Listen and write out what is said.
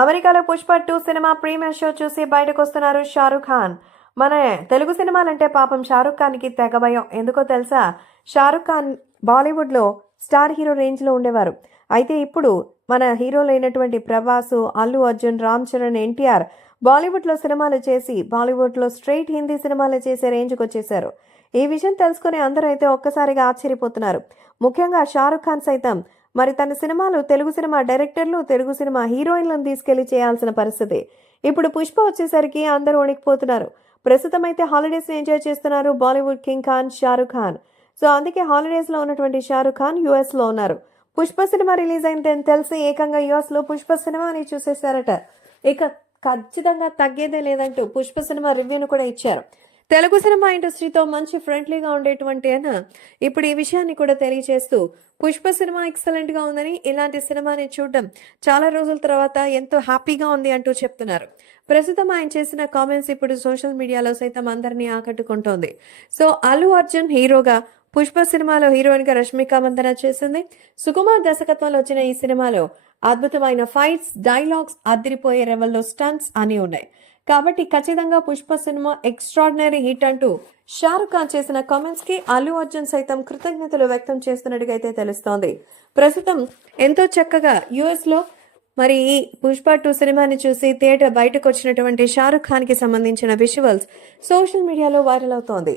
అమెరికాలో Pushpa two cinema premiere show చూసి బయటకు వస్తున్నారు షారుఖ్ ఖాన్. మన తెలుగు సినిమాలంటే పాపం షారుఖ్ ఖాన్కి తెగ భయం. ఎందుకో తెలుసా? షారుఖ్ ఖాన్ బాలీవుడ్లో స్టార్ హీరో రేంజ్లో ఉండేవారు. అయితే ఇప్పుడు మన హీరోలైనటువంటి ప్రభాసు అల్లు అర్జున్ రామ్ చరణ్ ఎన్టీఆర్ బాలీవుడ్లో సినిమాలు చేసి బాలీవుడ్లో స్ట్రైట్ హిందీ సినిమాలు చేసే రేంజ్కి వచ్చేసారు ఈ విషయం తెలుసుకుని అందరూ అయితే ఒక్కసారిగా ఆశ్చర్యపోతున్నారు. ముఖ్యంగా షారుఖ్ ఖాన్ సైతం మరి తన సినిమాలు తెలుగు సినిమా డైరెక్టర్లు తెలుగు సినిమా హీరోయిన్లను తీసుకెళ్ళి చేయాల్సిన పరిస్థితి. ఇప్పుడు పుష్ప వచ్చేసరికి అందరూ వణికిపోతున్నారు. ప్రస్తుతం అయితే హాలిడేస్ ఎంజాయ్ చేస్తున్నారు Bollywood king Khan Shah Rukh Khan. So అందుకే హాలిడేస్లో ఉన్నటువంటి షారుఖ్ ఖాన్ యుఎస్లో ఉన్నారు. పుష్ప సినిమా రిలీజ్ అయిందని తెలిసి ఏకంగా యుఎస్లో పుష్ప సినిమాని చూసేశారట. ఇక ఖచ్చితంగా తగ్గేదే లేదంటూ పుష్ప సినిమా రివ్యూను కూడా ఇచ్చారు. తెలుగు సినిమా ఇండస్ట్రీతో మంచి ఫ్రెండ్లీగా ఉండేటువంటి ఆయన ఇప్పుడు ఈ విషయాన్ని కూడా తెలియజేస్తూ పుష్ప సినిమా ఎక్సలెంట్గా ఉందని ఇలాంటి సినిమాని చూడడం చాలా రోజుల తర్వాత ఎంతో హ్యాపీగా ఉంది అంటూ చెప్తున్నారు. ప్రస్తుతం ఆయన చేసిన కామెంట్స్ ఇప్పుడు సోషల్ మీడియాలో సైతం అందరినీ ఆకట్టుకుంటోంది. సో అల్లు అర్జున్ హీరోగా పుష్ప సినిమాలో హీరోయిన్గా రష్మిక మందన చేసింది. సుకుమార్ దర్శకత్వంలో వచ్చిన ఈ సినిమాలో అద్భుతమైన ఫైట్స్ డైలాగ్స్ అదిరిపోయే రెవెల్లో స్టంట్స్ అని ఉన్నాయి. కాబట్టి ఖచ్చితంగా పుష్ప సినిమా ఎక్స్ట్రాడినరీ హిట్ అంటూ షారుఖ్ ఖాన్ చేసిన కామెంట్స్కి అల్లు అర్జున్ సైతం కృతజ్ఞతలు వ్యక్తం చేస్తున్నట్టుగా అయితే తెలుస్తోంది. ప్రస్తుతం ఎంతో చక్కగా యుఎస్లో మరి ఈ పుష్ప టూ సినిమాని చూసి థియేటర్ బయటకు వచ్చినటువంటి షారుఖ్ ఖాన్కి సంబంధించిన విజువల్స్ సోషల్ మీడియాలో వైరల్ అవుతోంది.